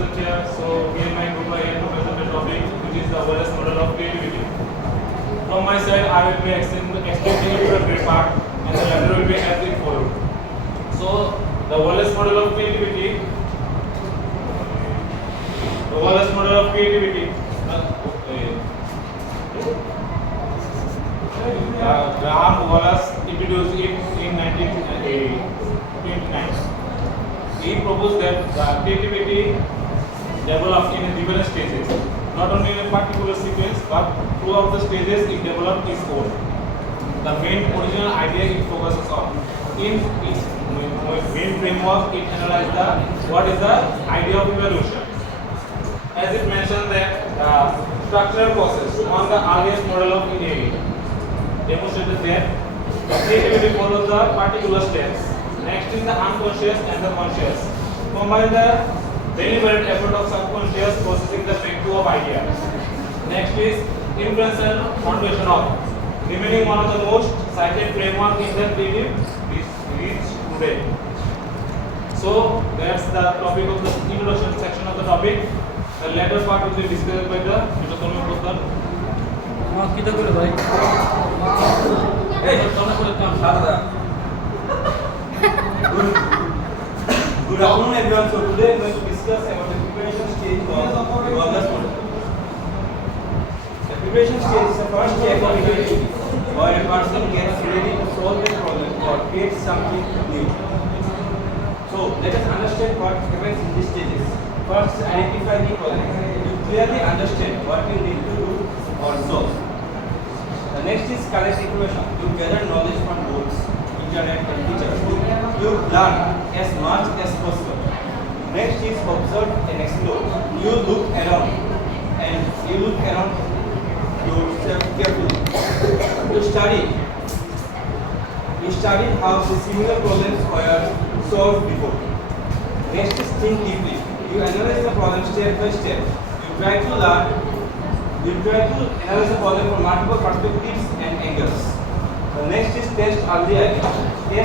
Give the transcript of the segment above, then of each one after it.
present here. So me and my group are here to present the topic, which is the Wallace model of creativity. From my side, I will be explaining it to the great part, and the lecturer will be as it followed. So the Wallace model of creativity. The Wallace model of creativity. Graham Wallace introduced it in 1929. He proposed that the creativity developed in different stages, not only in a particular sequence, but throughout the stages it developed its own. The main original idea it focuses on. In its main framework, it analyzes what is the idea of evolution. As it mentioned that structural process on the earliest model of engineering demonstrated that the creativity follows the particular steps. Next is the unconscious and the conscious. Combine the deliberate effort of subconscious processing the breakthrough of ideas. Next is influence and foundation of, remaining one of the most cited framework in the creative reach today. So that's the topic of the introduction section of the topic. The latter part will be discussed by the Dr. Gupta. kita boleh baik. Tolong boleh kam salah. Good afternoon, everyone. So today we are going to discuss about the preparation stage of Wallace model. The preparation stage is the first step of creativity, where a person gets ready to solve a problem or create something new. So let us understand what happens in these stages. First, identify the problem. You clearly understand what you need to do or solve. The next is collect information. You gather knowledge from books, internet, and teachers. You learn as much as possible. Next is observe and explore. You look around yourself carefully. You study how the similar problems were solved before. Next is think deeply. You analyze the problem step by step. You try to analyze the problem from multiple perspectives and angles. The next is test early ideas. You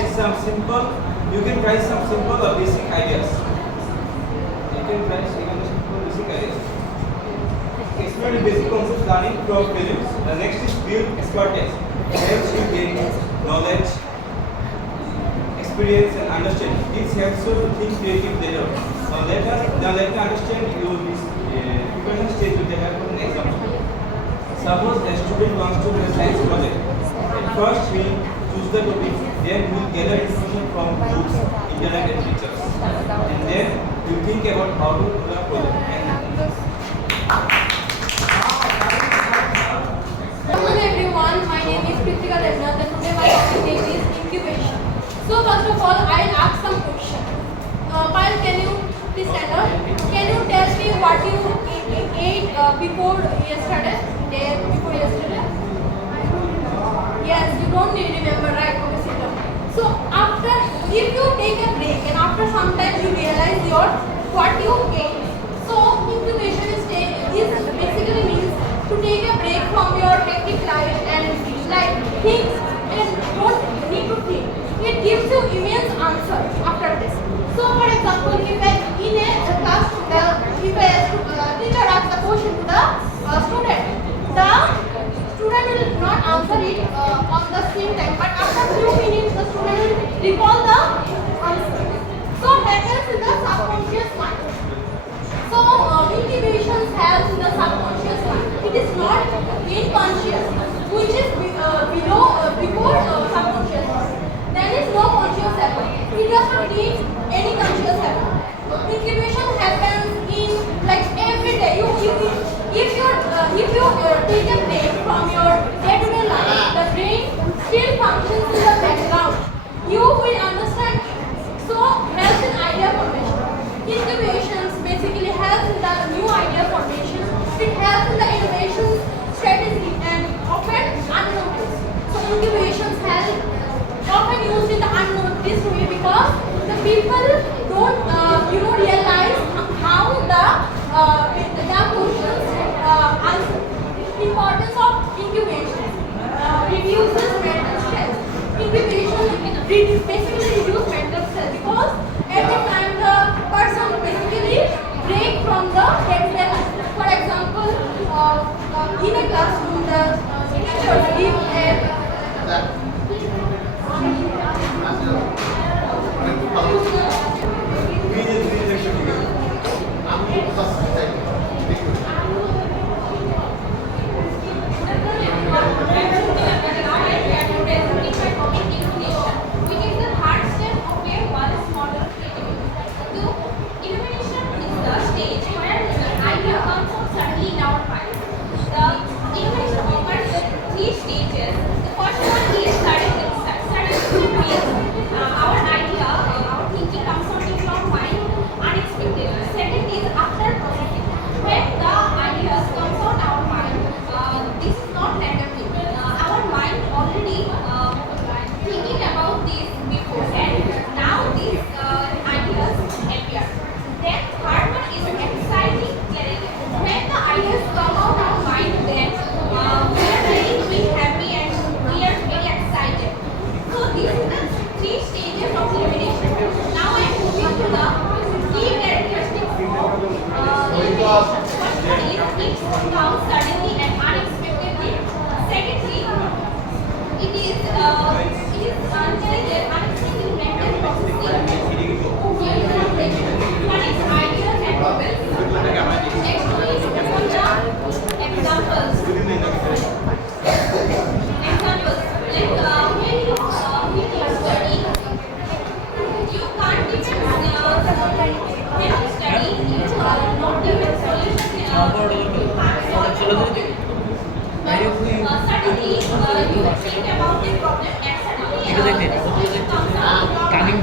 can try some simple or basic ideas. Experiment basic concepts learning from failures. The next is build expertise. It helps you gain knowledge, experience and understanding. This helps you to think creative later. Let me understand your preparation stage with the help of an example. Suppose a student wants to do a science project. At first we choose the topic, then we gather information from books, internet and teachers. And then you think about how to do the project. Hello everyone, my name is Kritika Devnath and today my topic name is incubation. So first of all, I'll ask some questions. Payal, can you please stand up? Can you tell me what you ate before yesterday? Yes, you don't remember, right? Okay, sit down. So if you take a break and after some time you realize what you ate. So incubation is basically means to take a break from your hectic life and things and don't need to think. It gives you immense answers after this. So for example, if in a class, if a teacher asks the question to the student will not answer it on the same time, but after few minutes the student will recall the answer. So happens in the subconscious mind. So incubation helps in the subconscious mind. It is not in conscious, which is before subconscious mind. There is no conscious effort. It does not need any conscious effort. Incubation happens in every day. If you take a break from your day-to-day life, the brain still functions in the background. You will understand it. So helps in idea formation. Incubations basically helps in the new idea formation. It helps in the innovation strategy and often unnoticed. So incubations help often used in the unnoticed way because the people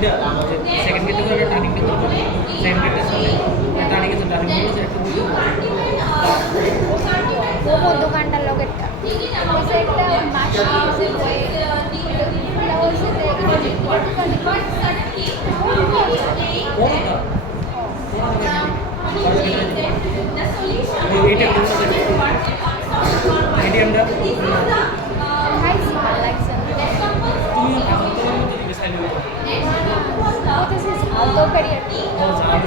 দুইটা second গেটে করে turning টা করব second গেটের সামনে turning এর turning করব একটা বুঝে ও দোকানটার লগেরটা ওইসে একটা মাছ আছে ওই হচ্ছে এইটা মিডিয়ামটা খাইছি ভালো লাগছে তুমি তোমার মতো দিকে সাইড করো ওইটা ঝাল তরকারি আর কি ও যাও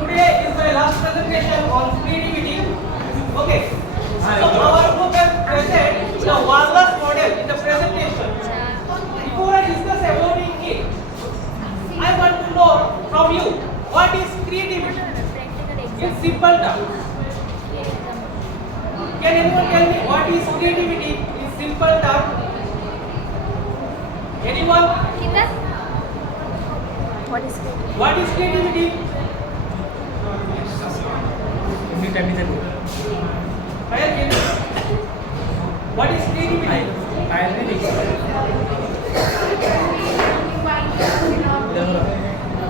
Today is my last presentation on creativity. Okay. So our group has present the Wallace model in the presentation. Before I discuss about it, I want to know from you what is creativity in simple terms. Can anyone tell me what is creativity in simple terms? Anyone? kita what is creativity? What is creativity? তুমি time দিতে Kaya tell me. What is creativity? Time দিতে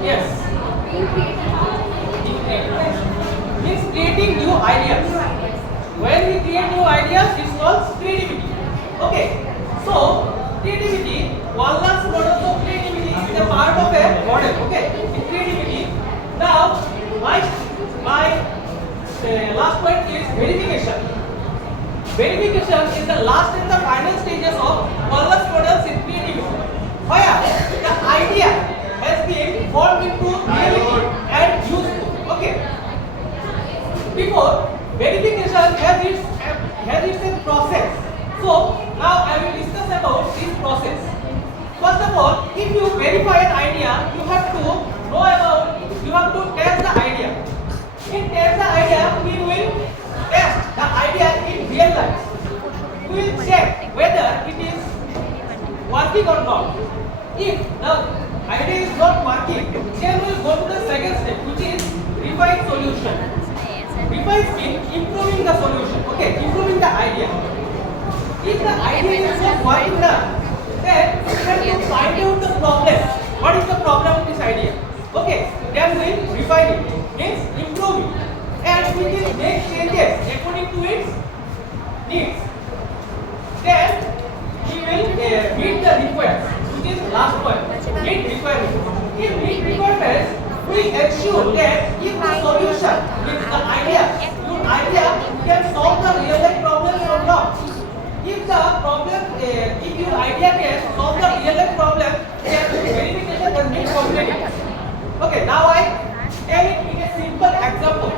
Yes. Means creating new ideas. When we create new ideas, it's called creativity. Okay. So creativity, Wallace model of creativity is a part of a model. Okay. In creativity. Now my last point is verification. Verification is the last and the final stages of Wallace models in creativity. Where the idea has been formed into reality and useful. Okay. Before verification has its process. So now I will discuss about this process. First of all, if you verify an idea, you have to test the idea. In test the idea, we will test the idea in real life. We will check whether it is working or not. If the idea is not working, then we will go to the second step, which is refine solution. Refine means improving the solution. Okay, improving the idea. If the idea is not working now, then we have to find out the problem. What is the problem of this idea? Okay, then we will refine it. Means improve it. And we will make changes according to its needs. Then we will meet the requirements, which is last point. Meet requirements. If meet requirements, we ensure that if the solution, if the idea, your idea can solve the real life problems or not. If the problem, if your idea can solve the real life problem, then verification has been completed. Okay, now I tell it in a simple example.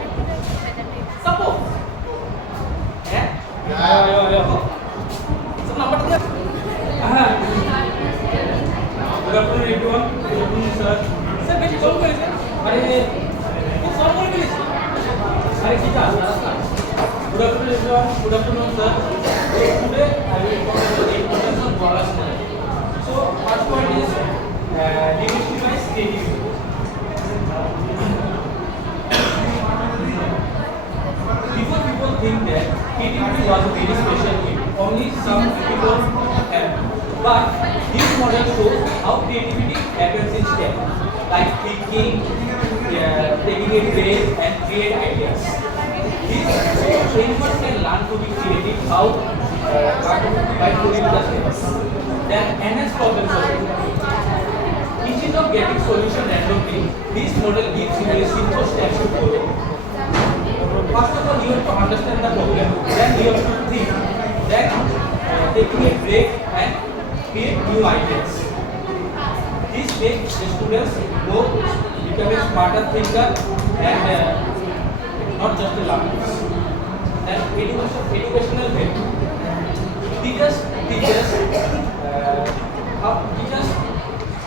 Suppose, so number 3. Good afternoon everyone. Good afternoon sir. Sir, বেশি জল করেছে। আরে খুব জল করে ফেলেছি। আরে কি কাজ? Good afternoon everyone. Good afternoon sir. So today I will talk about the importance of Wallace model. So first point is demystify creativity. Before people think that creativity was a very special thing, only some people have. But this model shows how creativity happens in steps, like thinking, taking a break, and create ideas. These frameworks can learn to be creative by following the steps. Then enhance problem solving. Instead of getting solution randomly, this model gives you a simple steps to follow. First of all, you have to understand the problem. Then you have to think. Then taking a break and create new ideas. This makes the students become a smarter thinker and not just a learner. Then educational value. Teachers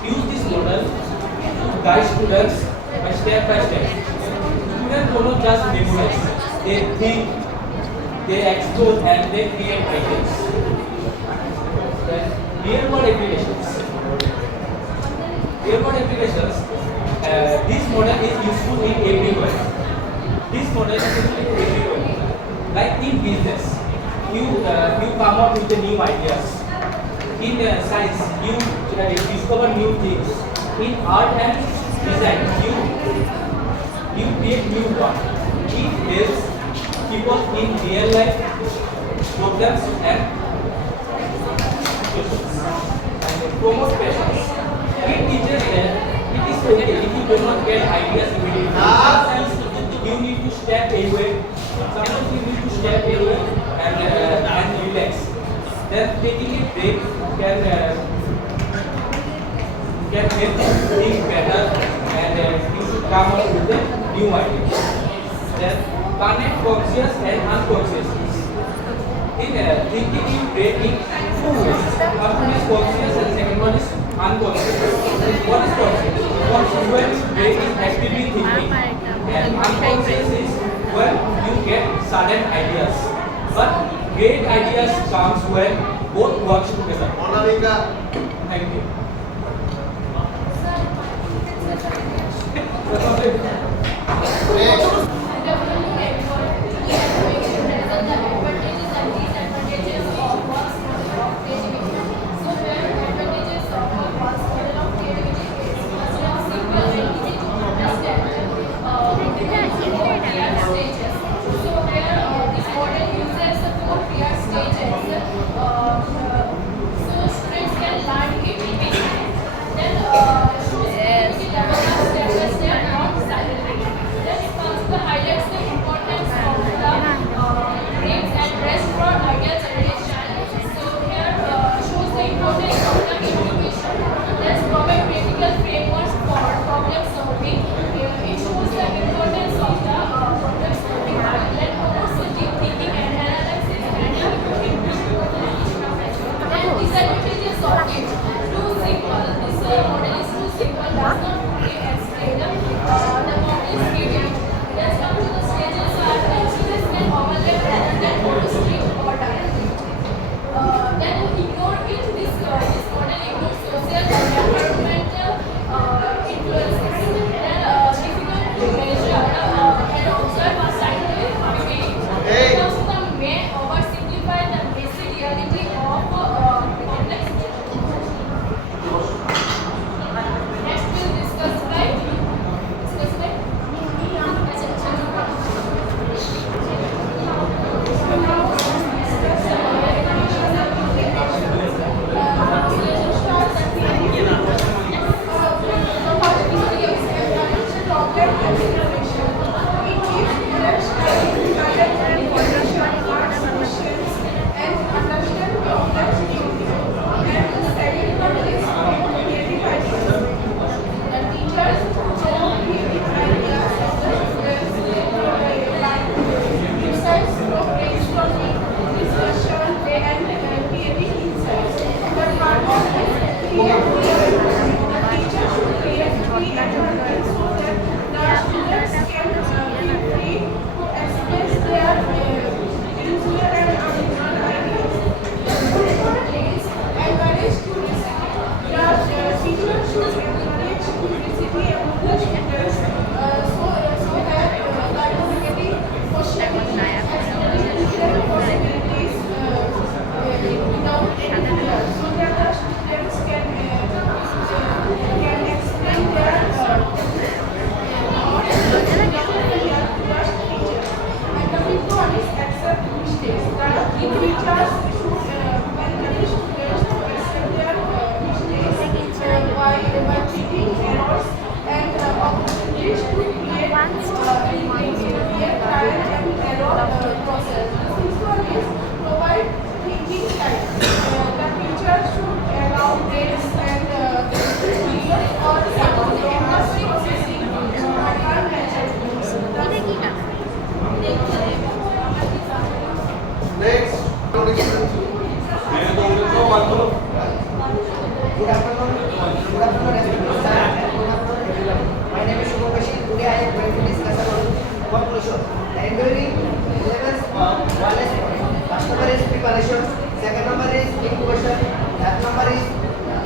use this model to guide students by step. Students do not just memorize. They think, they explore and they create ideas. Then real world applications. Real world applications useful in everywhere. This model is useful in everywhere. Like in business, you come up with the new ideas. In science, you discover new things. In art and design, you create new work. It helps people in real life problems and promote passions. It teaches that it is okay if you do not get ideas immediately. Sometimes you need to step away. Sometimes you need to step away and relax. Then taking a break can help you think better, and you should come up with a new idea. Then connect conscious and unconscious. In thinking you break in two ways. First one is conscious and second one is unconscious. What is conscious? Conscious when you break in actively thinking, and unconscious is when you get sudden ideas. But great ideas comes when both work together. Thank you.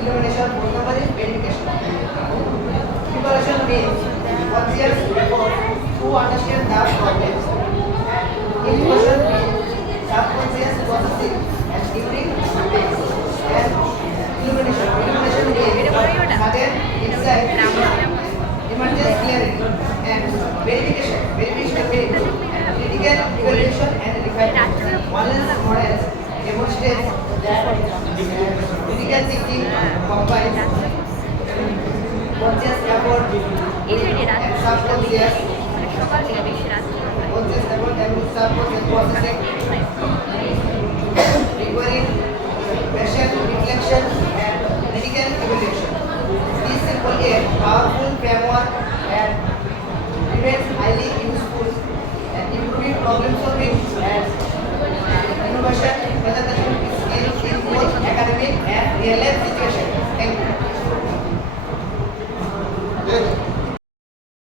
Illumination, fourth number is verification. Preparation means conscious effort to understand the problem. Emotion, subconscious processing, and deeply space. And illumination. Illumination means again insight, emergence clarity, and verification. Verification means critical evaluation and refinement. Wallace models demonstrates that critical thinking combines conscious effort and subconscious conscious effort and subconscious processing, requiring passion, reflection, and critical evaluation. This is simply a powerful framework